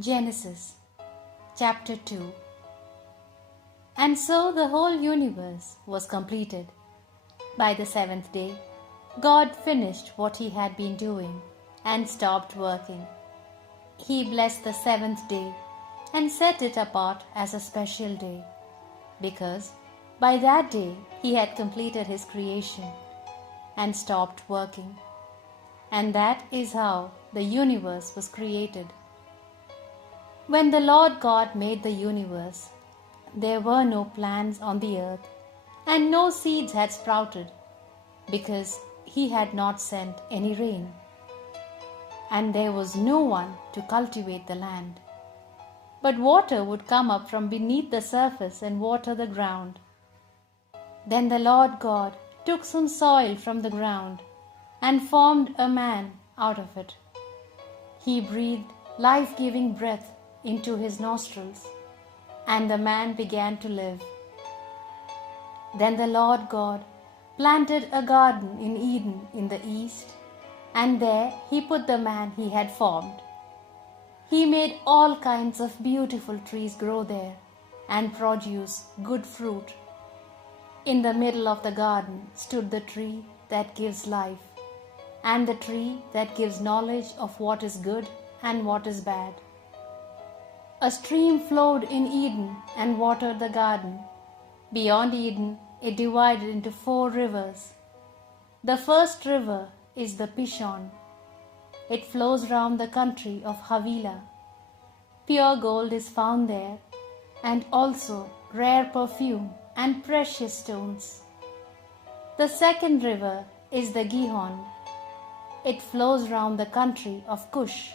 Genesis chapter 2. And so the whole universe was completed. By the seventh day, God finished what he had been doing and stopped working. He blessed the seventh day and set it apart as a special day, because by that day he had completed his creation and stopped working. And that is how the universe was created. When the Lord God made the universe, there were no plants on the earth, and no seeds had sprouted, because he had not sent any rain. And there was no one to cultivate the land. But water would come up from beneath the surface and water the ground. Then the Lord God took some soil from the ground and formed a man out of it. He breathed life-giving breath into his nostrils, and the man began to live. Then the Lord God planted a garden in Eden in the east, and there he put the man he had formed. He made all kinds of beautiful trees grow there and produce good fruit. In the middle of the garden stood the tree that gives life, and the tree that gives knowledge of what is good and what is bad. A stream flowed in Eden and watered the garden. Beyond Eden, it divided into 4 rivers. The first river is the Pishon. It flows round the country of Havilah. Pure gold is found there, and also rare perfume and precious stones. The second river is the Gihon. It flows round the country of Cush.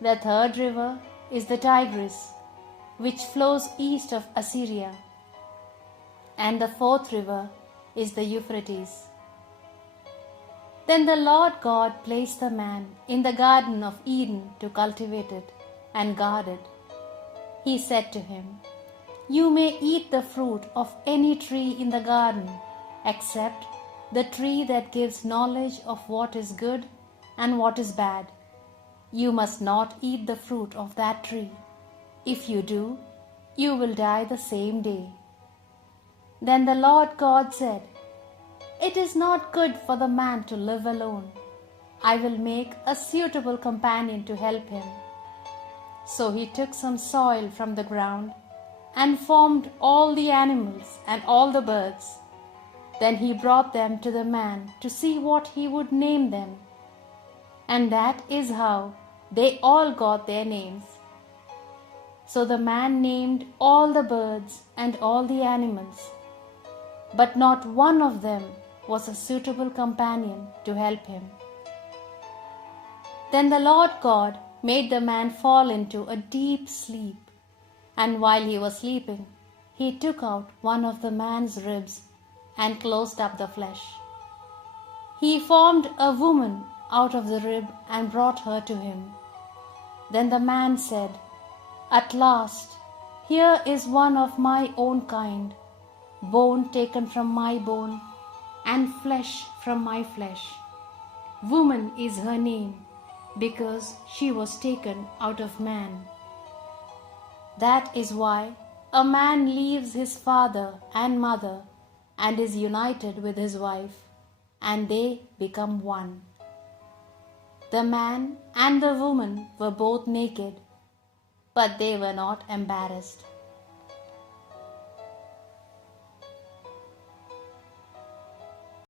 The third river is the Tigris, which flows east of Assyria. And the fourth river is the Euphrates. Then the Lord God placed the man in the garden of Eden to cultivate it and guard it. He said to him, "You may eat the fruit of any tree in the garden, except the tree that gives knowledge of what is good and what is bad. You must not eat the fruit of that tree. If you do, you will die the same day." Then the Lord God said, "It is not good for the man to live alone. I will make a suitable companion to help him." So he took some soil from the ground and formed all the animals and all the birds. Then he brought them to the man to see what he would name them. And that is how they all got their names. So the man named all the birds and all the animals, but not one of them was a suitable companion to help him. Then the Lord God made the man fall into a deep sleep, and while he was sleeping, he took out one of the man's ribs and closed up the flesh. He formed a woman out of the rib and brought her to him. Then the man said, "At last, here is one of my own kind, bone taken from my bone, and flesh from my flesh. Woman is her name, because she was taken out of man. That is why a man leaves his father and mother and is united with his wife, and they become one." The man and the woman were both naked, but they were not embarrassed.